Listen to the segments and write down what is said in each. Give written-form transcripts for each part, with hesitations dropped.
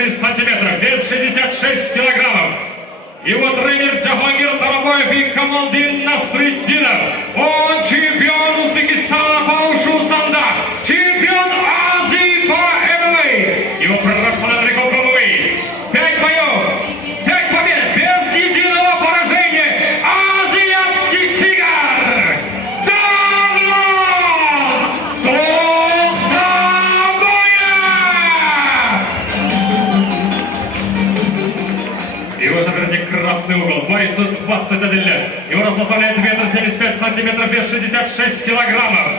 170 сантиметров, вес 66 килограммов. Его тренер Джахангир Тарабаев и Камалдин Насриддинов. Он чемпион Узбекистана по ушу станда, чемпион Азии по ММА. Его профессиональный рекорд ММА. 5 боев, 5 побед, без единого поражения. Азиатский тигр Данлар Тохтабаев. Его соперник красный угол, бойцу 21 лет. Его рост составляет 1,75 сантиметров, вес 66 килограммов.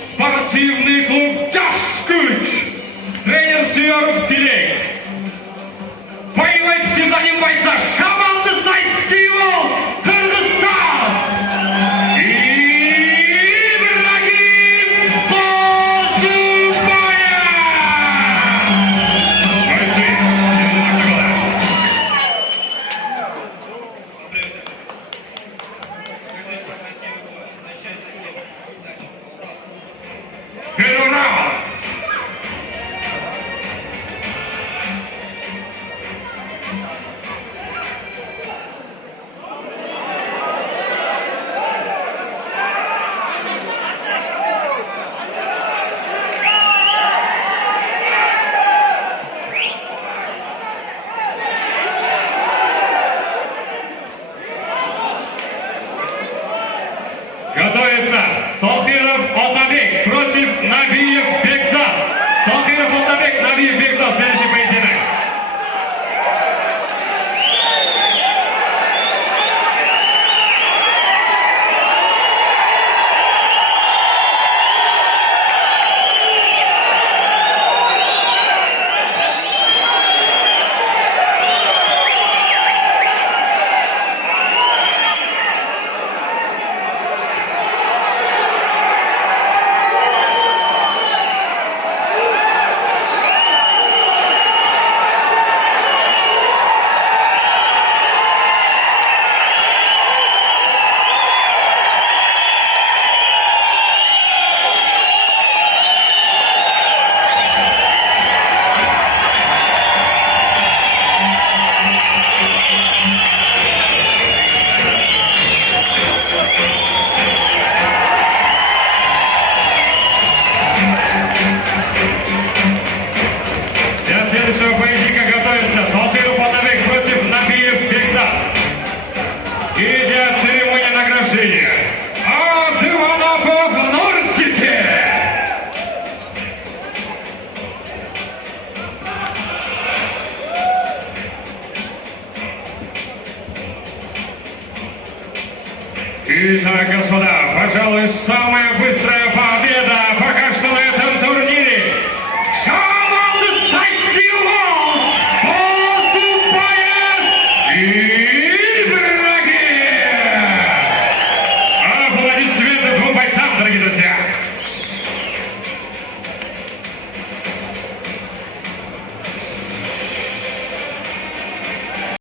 Спортивный клуб Джашкуч. Тренер Суяров Тилек. Боевой псевдоним бойца Шамал Десайский Волк, Кыргызстан. Ибрагим Козубаев. Бойцы, первый раунд. Готовится Толкиров Алтабек против Набиев Бекзат. Толкиров Алтабек, Набиев Бекзат. Следующий поединок. Для следующего поединка готовится Толкиров Алтабек против Набиев Бекзат. И для церемонии награждения Абдыванапов Нуртипе. Итак, господа, пожалуй, самая быстрая победа пока что